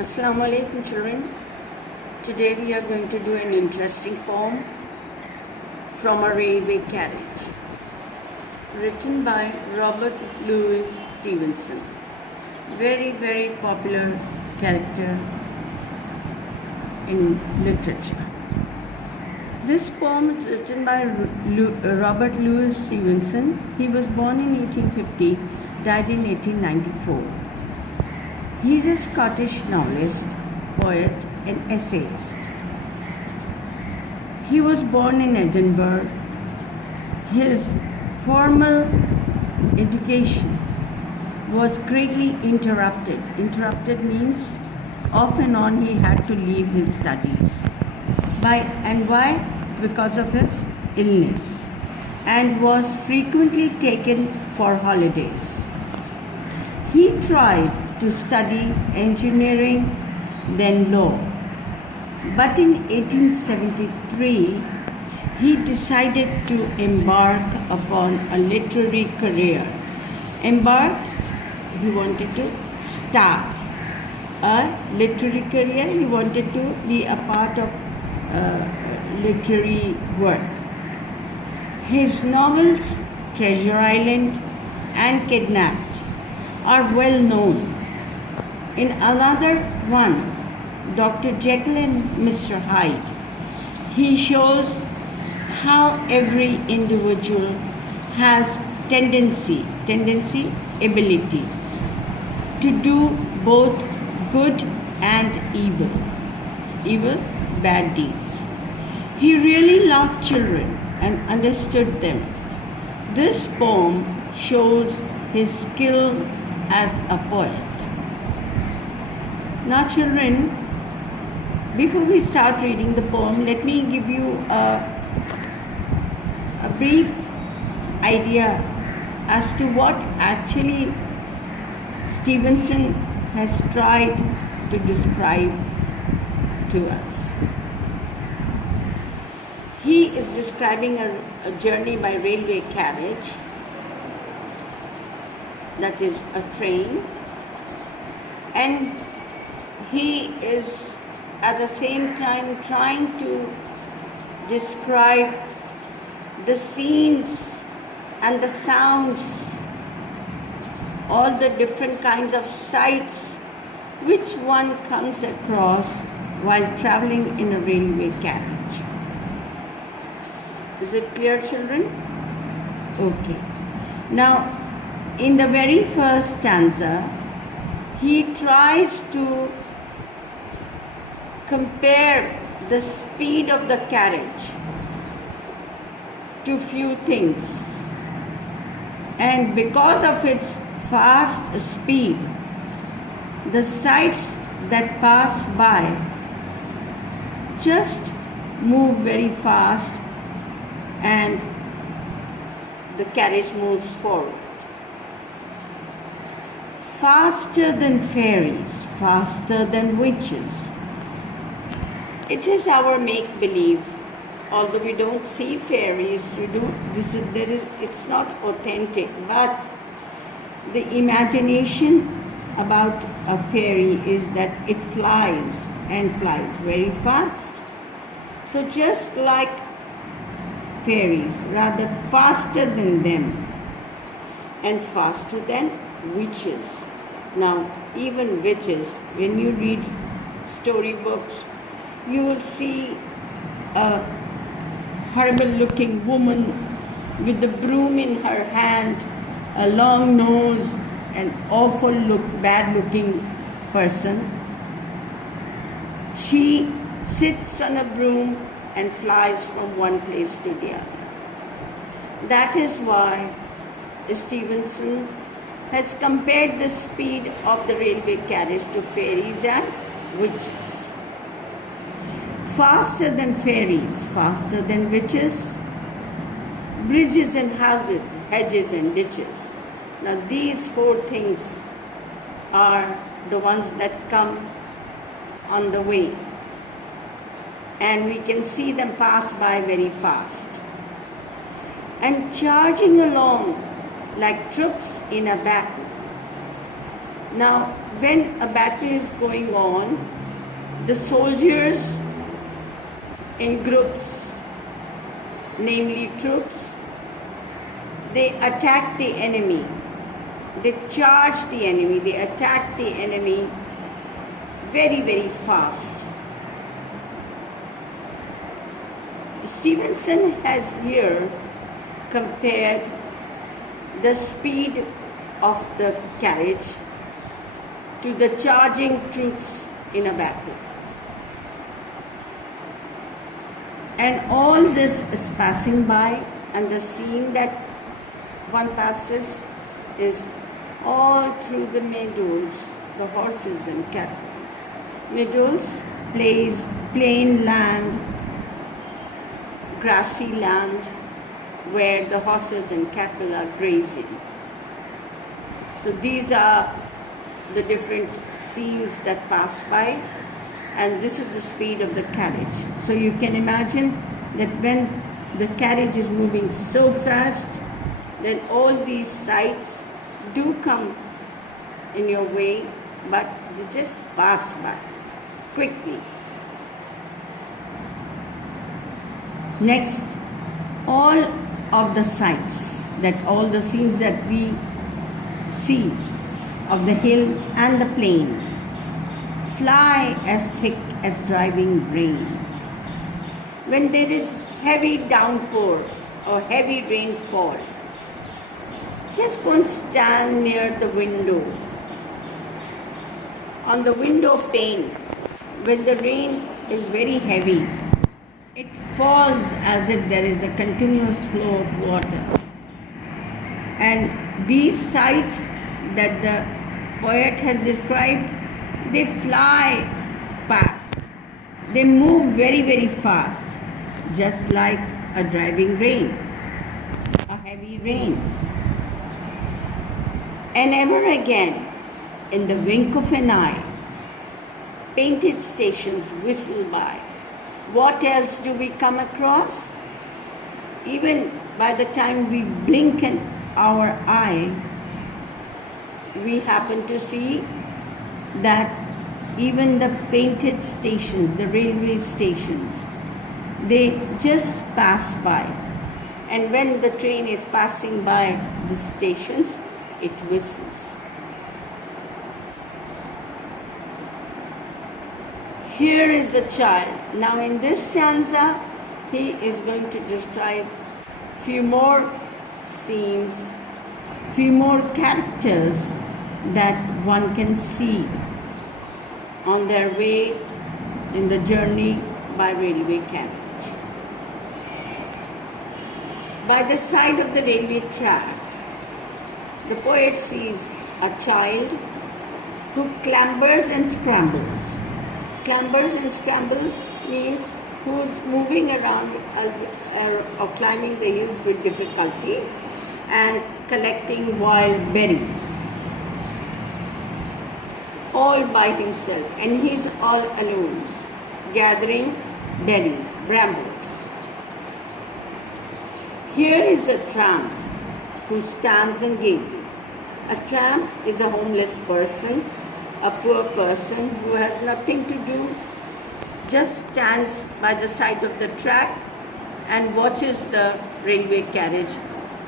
Assalamu alaikum children. Today we are going to do an interesting poem from a railway carriage written by Robert Louis Stevenson. Very popular character in literature. This poem is written by Robert Louis Stevenson. He was born in 1850, died in 1894. He is a Scottish novelist, poet, and essayist. He was born in Edinburgh. His formal education was greatly interrupted. Interrupted means off and on he had to leave his studies. Why? Because of his illness, and was frequently taken for holidays. He tried to study engineering, then law. But in 1873, he decided to embark upon a literary career. He wanted to start a literary career. He wanted to be a part of literary work. His novels, Treasure Island and Kidnapped, are well known. In another one, Dr. Jekyll and Mr. Hyde, he shows how every individual has ability to do both good and evil, bad deeds. He really loved children and understood them. This poem shows his skill as a poet. Now children, before we start reading the poem, let me give you a brief idea as to what actually Stevenson has tried to describe to us. He is describing a journey by railway carriage, that is a train, and he is at the same time trying to describe the scenes and the sounds, all the different kinds of sights which one comes across while traveling in a railway carriage. Is it clear, children? Okay. Now, in the very first stanza, he tries to compare the speed of the carriage to few things, and because of its fast speed, the sights that pass by just move very fast and the carriage moves forward. Faster than fairies, faster than witches. It is our make-believe. Although we don't see fairies, it's not authentic, but the imagination about a fairy is that it flies and flies very fast. So just like fairies, rather faster than them and faster than witches. Now, even witches, when you read storybooks, you will see a horrible looking woman with the broom in her hand, a long nose, an bad looking person. She sits on a broom and flies from one place to the other. That is why Stevenson has compared the speed of the railway carriage to fairies and witches. Faster than fairies, faster than witches, bridges and houses, hedges and ditches. Now these four things are the ones that come on the way, and we can see them pass by very fast. And charging along like troops in a battle, Now, when a battle is going on, the soldiers in groups, namely troops, they attack the enemy. They charge the enemy, they attack the enemy very, very fast. Stevenson has here compared the speed of the carriage to the charging troops in a battle. And all this is passing by, and the scene that one passes is all through the meadows, the horses and cattle. Meadows, plain land, grassy land where the horses and cattle are grazing. So these are the different scenes that pass by, and this is the speed of the carriage. So you can imagine that when the carriage is moving so fast, then all these sights do come in your way, but they just pass by quickly. Next, all of the sights, all the scenes that we see of the hill and the plain fly as thick as driving rain. When there is heavy downpour or heavy rainfall, just go and stand near the window. On the window pane, when the rain is very heavy, it falls as if there is a continuous flow of water. And these sights that the poet has described, they fly past. They move very, very fast, just like a driving rain, a heavy rain. And ever again, in the wink of an eye, painted stations whistle by. What else do we come across? Even by the time we blink our eye, we happen to see that even the painted stations, the railway stations, they just pass by. And when the train is passing by the stations, it whistles. Here is a child. Now in this stanza, he is going to describe few more scenes, few more characters that one can see on their way in the journey by railway carriage. By the side of the railway track, the poet sees a child who clambers and scrambles. Clambers and scrambles means who is moving around or climbing the hills with difficulty and collecting wild berries, all by himself, and he's all alone, gathering berries, brambles. Here is a tramp who stands and gazes. A tramp is a homeless person, a poor person who has nothing to do, just stands by the side of the track and watches the railway carriage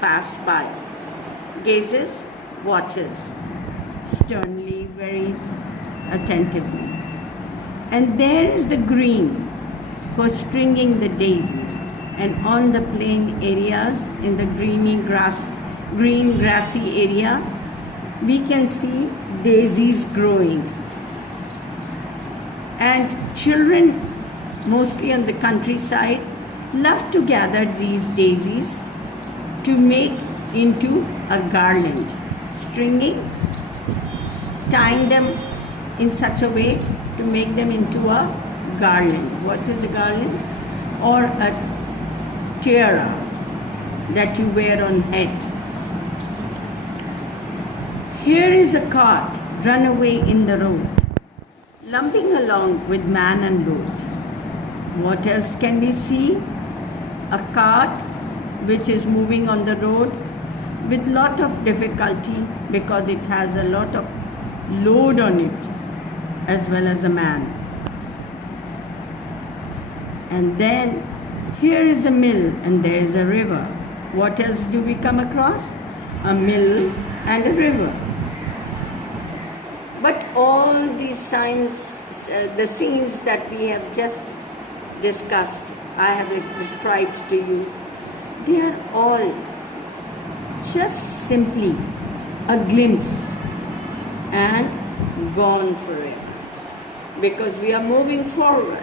pass by. Gazes, watches, sternly, very attentively. And there is the green for stringing the daisies, and on the plain areas, in the green grassy area, we can see daisies growing. And children, mostly on the countryside, love to gather these daisies to make into a garland, stringing, tying them in such a way to make them into a garland. What is a garland? Or a tiara that you wear on head. Here is a cart run away in the road, lumping along with man and load. What else can we see? A cart which is moving on the road with lot of difficulty because it has a lot of load on it, as well as a man. And then here is a mill and there is a river. What else do we come across? A mill and a river. But all these signs, the scenes that we have just discussed, I have described to you, they are all just simply a glimpse and gone forever. Because we are moving forward.